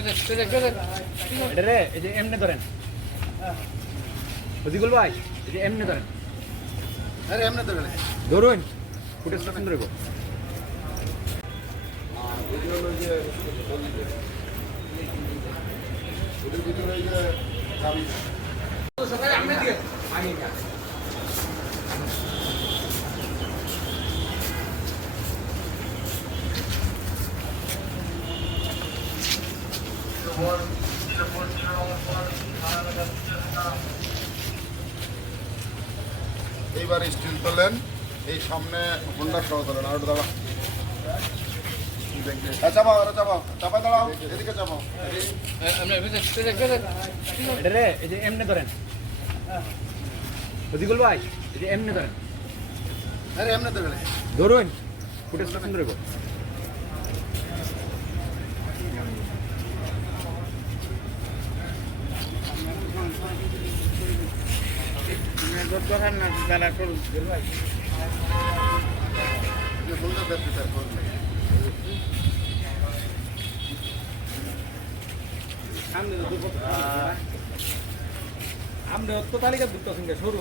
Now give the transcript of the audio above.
এটা রে এই যে এমনি ধরেন বুঝিগুল ভাই এই যে এমনি ধরেন আরে এমনি ধরে ধরুন ফুটেজ সুন্দর হইব এইবার স্টিল তোলেন এই সামনে হোন্ডা সহ তোলেন আর দাঁড়া চাপাও আরো চাপাও চাপায় দাঁড়াও এদিকে চাপাও এটা রে এই যে এমনি ধরেন বুঝিগুল ভাই এই যে এমনি ধরেন আরে এমনি ধরে ধরুন ফুটেজ সুন্দর হইব হোন্ডা দেখতে স্যার আমরা তো তালিকা দুটো সঙ্গে শুরু